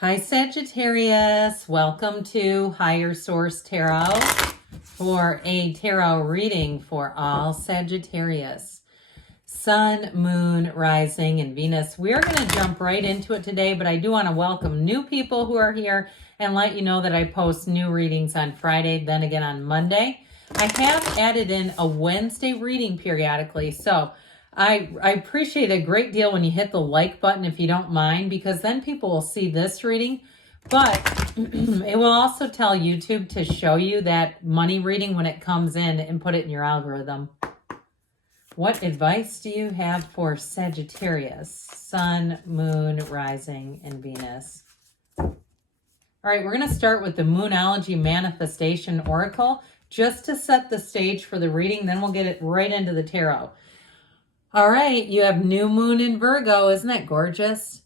Hi Sagittarius, welcome to Higher Source Tarot for a tarot reading for all Sagittarius. Sun, Moon, Rising, and Venus. We're going to jump right into it today, but I do want to welcome new people who are here and let you know that I post new readings on Friday, then again on Monday. I have added in a Wednesday reading periodically, so I appreciate a great deal when you hit the like button if you don't mind, because then people will see this reading, but it will also tell YouTube to show you that money reading when it comes in and put it in your algorithm. What advice do you have for Sagittarius, Sun, Moon, Rising, and Venus? All right, we're going to start with the Moonology Manifestation Oracle just to set the stage for the reading. Then we'll get it right into the tarot. All right, you have new moon in Virgo. Isn't that gorgeous?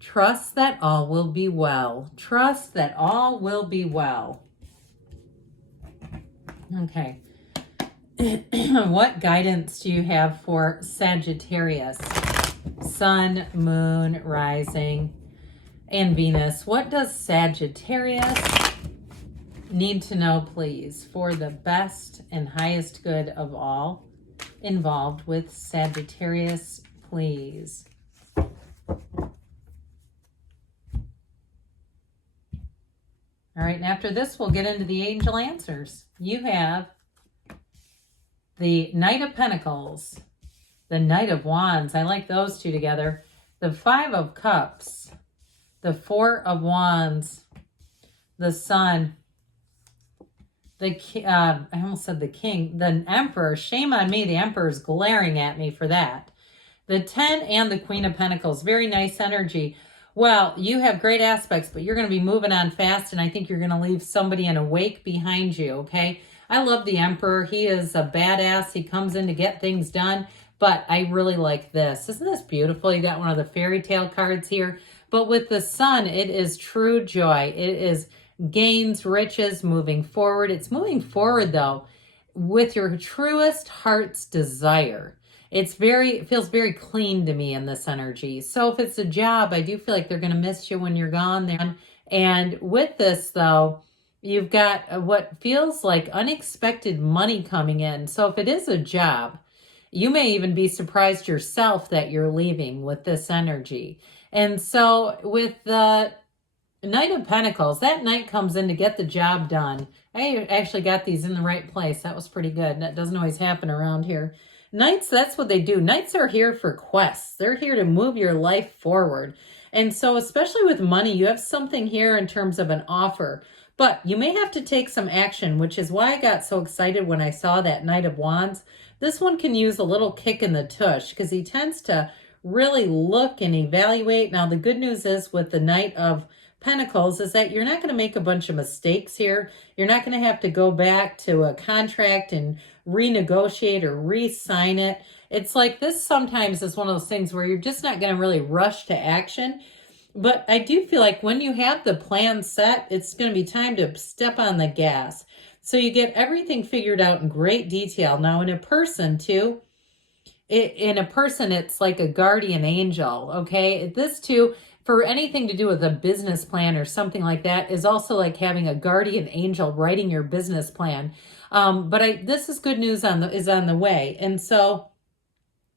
Trust that all will be well. Trust that all will be well. Okay. What guidance do you have for Sagittarius? Sun, Moon, Rising, and Venus. What does Sagittarius need to know, please, for the best and highest good of all involved with Sagittarius, please? All right, and after this, we'll get into the angel answers. You have the Knight of Pentacles, the Knight of Wands. I like those two together. The Five of Cups, the Four of Wands, the Sun, I almost said the King, the Emperor. Shame on me, the Emperor's glaring at me for that. The 10 and the Queen of Pentacles. Very nice energy. Well, you have great aspects, but you're going to be moving on fast, and I think you're going to leave somebody in a wake behind you, okay? I love the Emperor. He is a badass. He comes in to get things done, but I really like this. Isn't this beautiful? You got one of the fairy tale cards here, but with the Sun, it is true joy. It is gains, riches, moving forward. It's moving forward, though, with your truest heart's desire. It feels very clean to me in this energy. So if it's a job, I do feel like they're going to miss you when you're gone there. And with this, though, you've got what feels like unexpected money coming in. So if it is a job, you may even be surprised yourself that you're leaving with this energy. And so with the Knight of Pentacles, that knight comes in to get the job done. I actually got these in the right place. That was pretty good. That doesn't always happen around here. Knights, that's what they do. Knights are here for quests. They're here to move your life forward. And so especially with money, you have something here in terms of an offer. But you may have to take some action, which is why I got so excited when I saw that Knight of Wands. This one can use a little kick in the tush because he tends to really look and evaluate. Now, the good news is with the Knight of Pentacles is that you're not going to make a bunch of mistakes here. You're not going to have to go back to a contract and renegotiate or re-sign it. It's like this sometimes is one of those things where you're just not going to really rush to action. But I do feel like when you have the plan set, it's going to be time to step on the gas. So you get everything figured out in great detail. Now in a person too, it's like a guardian angel, okay? This too, for anything to do with a business plan or something like that, is also like having a guardian angel writing your business plan. But this is good news is on the way. And so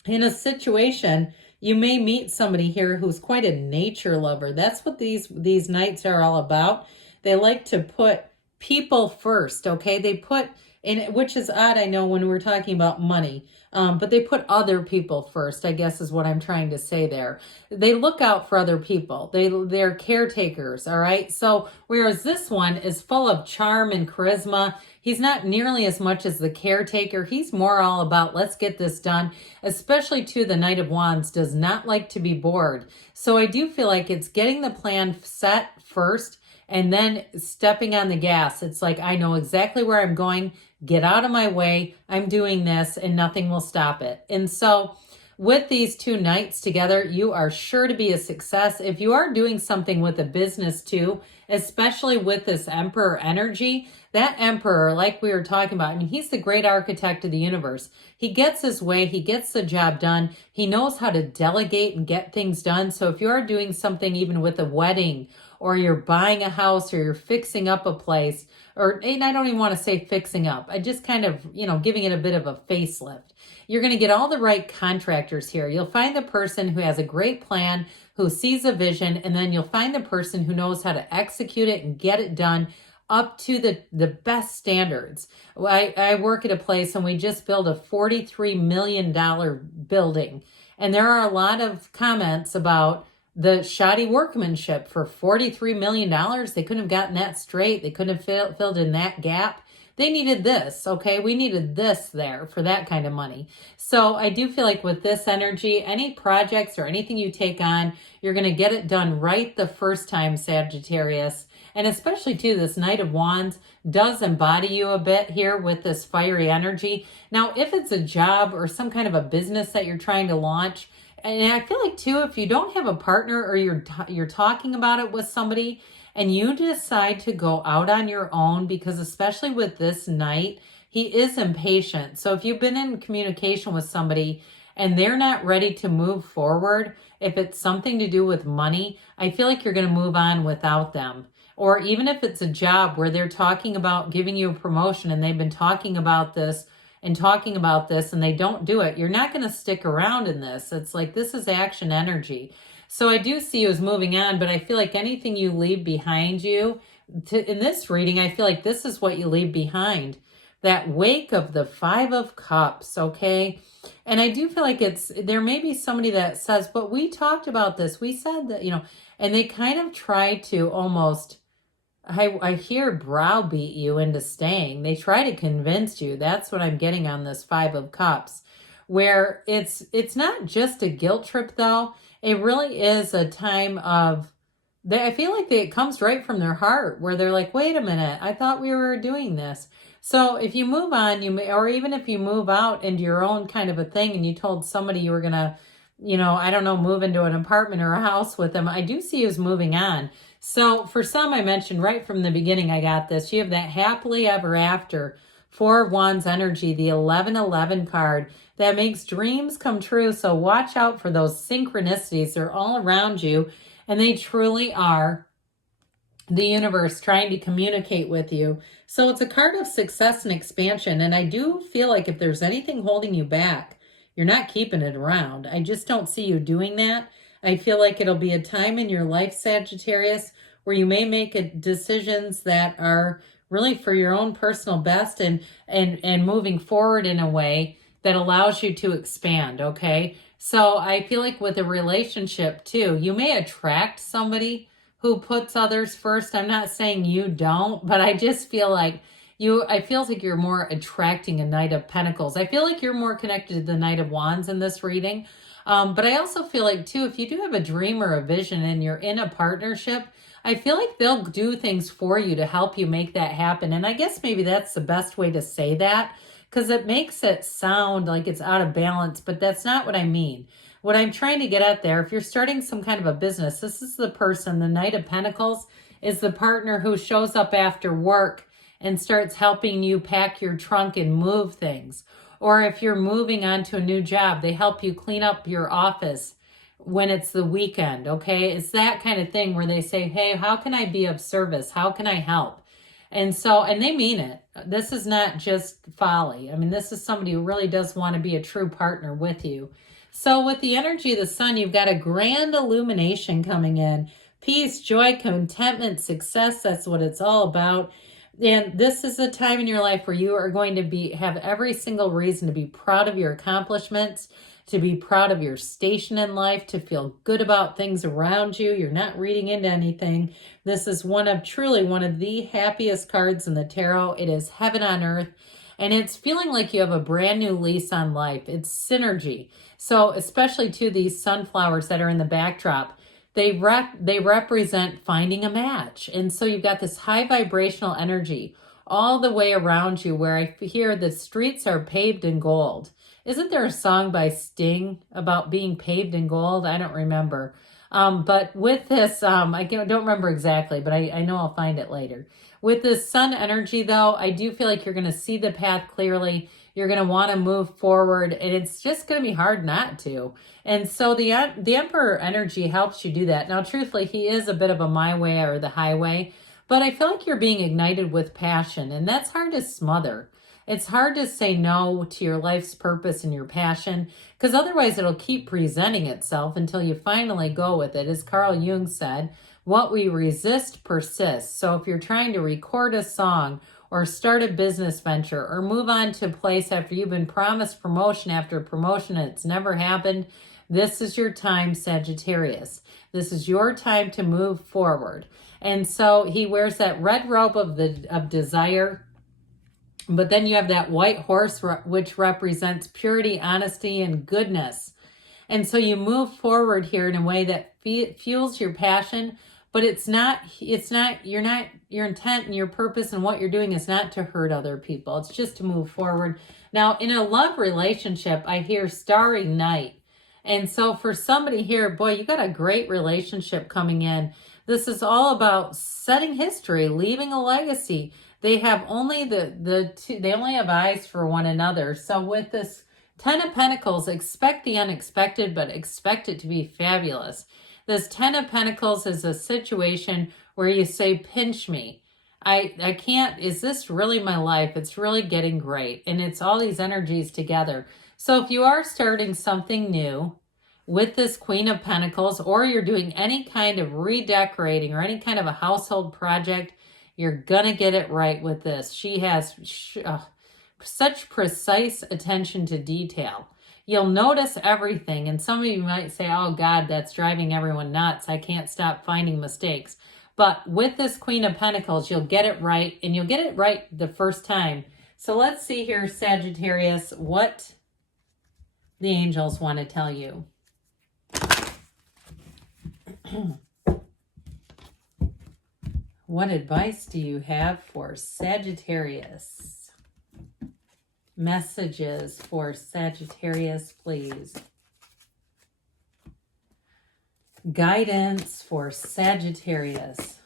in a situation, you may meet somebody here who's quite a nature lover. That's what these knights are all about. They like to put people first, okay? They put in, which is odd, I know, when we're talking about money. But they put other people first, I guess is what I'm trying to say there. They look out for other people. They're caretakers, all right? So whereas this one is full of charm and charisma, he's not nearly as much as the caretaker. He's more all about, let's get this done, especially to the Knight of Wands does not like to be bored. So I do feel like it's getting the plan set first and then stepping on the gas. It's like, I know exactly where I'm going. Get out of my way. I'm doing this and nothing will stop it. And so with these two knights together, you are sure to be a success. If you are doing something with a business too, especially with this Emperor energy, that emperor, like we were talking about, I mean, he's the great architect of the universe. He gets his way. He gets the job done. He knows how to delegate and get things done. So if you're doing something even with a wedding, or you're buying a house, or you're fixing up a place, and I don't even want to say fixing up. I just kind of, giving it a bit of a facelift. You're going to get all the right contractors here. You'll find the person who has a great plan, who sees a vision, and then you'll find the person who knows how to execute it and get it done up to the best standards. I work at a place and we just built a $43 million building. And there are a lot of comments about the shoddy workmanship for $43 million. They couldn't have gotten that straight. They couldn't have filled in that gap. They needed this, okay? We needed this there for that kind of money. So I do feel like with this energy, any projects or anything you take on, you're going to get it done right the first time, Sagittarius. And especially too, this Knight of Wands does embody you a bit here with this fiery energy. Now, if it's a job or some kind of a business that you're trying to launch, and I feel like too, if you don't have a partner or you're talking about it with somebody, and you decide to go out on your own, because especially with this Knight, he is impatient. So if you've been in communication with somebody and they're not ready to move forward, if it's something to do with money, I feel like you're going to move on without them. Or even if it's a job where they're talking about giving you a promotion and they've been talking about this and they don't do it, you're not going to stick around in this. It's like, this is action energy. So I do see you as moving on, but I feel like anything you leave behind you, in this reading, I feel like this is what you leave behind. That wake of the Five of Cups, okay? And I do feel like there may be somebody that says, but we talked about this. We said that, and they kind of try to almost, I hear browbeat you into staying. They try to convince you. That's what I'm getting on this Five of Cups, where it's not just a guilt trip though. It really is a time of, I feel like it comes right from their heart, where they're like, wait a minute, I thought we were doing this. So if you move on, or even if you move out into your own kind of a thing and you told somebody you were going to, I don't know, move into an apartment or a house with them, I do see you as moving on. So for some, I mentioned right from the beginning, I got this. You have that happily ever after, Four of Wands energy, the 1111 card that makes dreams come true. So watch out for those synchronicities. They're all around you, and they truly are the universe trying to communicate with you. So it's a card of success and expansion. And I do feel like if there's anything holding you back, you're not keeping it around. I just don't see you doing that. I feel like it'll be a time in your life, Sagittarius, where you may make decisions that are really for your own personal best and moving forward in a way that allows you to expand, okay? So I feel like with a relationship too, you may attract somebody who puts others first. I'm not saying you don't, but I just feel like I feel like you're more attracting a Knight of Pentacles. I feel like you're more connected to the Knight of Wands in this reading. But I also feel like too, if you do have a dream or a vision and you're in a partnership, I feel like they'll do things for you to help you make that happen. And I guess maybe that's the best way to say that, because it makes it sound like it's out of balance, but that's not what I mean. What I'm trying to get at there, if you're starting some kind of a business, this is the person, the Knight of Pentacles is the partner who shows up after work and starts helping you pack your trunk and move things. Or if you're moving on to a new job, they help you clean up your office when it's the weekend, okay? It's that kind of thing where they say, hey, how can I be of service? How can I help? And they mean it. This is not just folly. I mean, this is somebody who really does want to be a true partner with you. So with the energy of the sun, you've got a grand illumination coming in. Peace, joy, contentment, success. That's what it's all about. And this is a time in your life where you are going to have every single reason to be proud of your accomplishments, to be proud of your station in life, to feel good about things around you. You're not reading into anything. This is truly one of the happiest cards in the tarot. It is heaven on earth. And it's feeling like you have a brand new lease on life. It's synergy. So especially to these sunflowers that are in the backdrop, they represent finding a match. And so you've got this high vibrational energy all the way around you, where I hear the streets are paved in gold. Isn't there a song by Sting about being paved in gold? I don't remember. But with this, don't remember exactly, but I know I'll find it later. With this sun energy, though, I do feel like you're going to see the path clearly. You're going to want to move forward, and it's just going to be hard not to. And so the Emperor energy helps you do that. Now, truthfully, he is a bit of a my way or the highway, but I feel like you're being ignited with passion, and that's hard to smother. It's hard to say no to your life's purpose and your passion, because otherwise it'll keep presenting itself until you finally go with it. As Carl Jung said, what we resist persists. So if you're trying to record a song or start a business venture or move on to a place after you've been promised promotion after promotion and it's never happened, this is your time, Sagittarius. This is your time to move forward. And so he wears that red robe of desire. But then you have that white horse, which represents purity, honesty, and goodness. And so you move forward here in a way that fuels your passion, but your intent and your purpose and what you're doing is not to hurt other people. It's just to move forward. Now, in a love relationship, I hear starry night. And so for somebody here, boy, you got a great relationship coming in. This is all about setting history, leaving a legacy. They have only they only have eyes for one another. So with this 10 of Pentacles, expect the unexpected, but expect it to be fabulous. This 10 of Pentacles is a situation where you say, pinch me. I can't, is this really my life? It's really getting great. And it's all these energies together. So if you are starting something new with this Queen of Pentacles, or you're doing any kind of redecorating or any kind of a household project, you're going to get it right with this. She has such precise attention to detail. You'll notice everything. And some of you might say, oh God, that's driving everyone nuts. I can't stop finding mistakes. But with this Queen of Pentacles, you'll get it right. And you'll get it right the first time. So let's see here, Sagittarius, what the angels want to tell you. What advice do you have for Sagittarius? Messages for Sagittarius, please. Guidance for Sagittarius.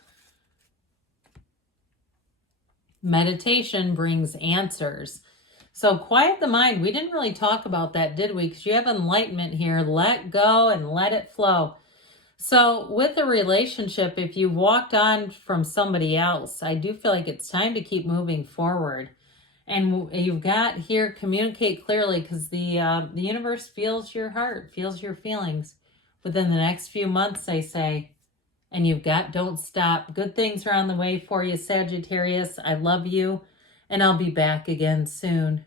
Meditation brings answers. So quiet the mind. We didn't really talk about that, did we? Because you have enlightenment here. Let go and let it flow. So with a relationship, if you walked on from somebody else, I do feel like it's time to keep moving forward. And you've got here, communicate clearly, because the universe feels your heart, feels your feelings within the next few months, they say. And you've got, don't stop. Good things are on the way for you, Sagittarius. I love you, and I'll be back again soon.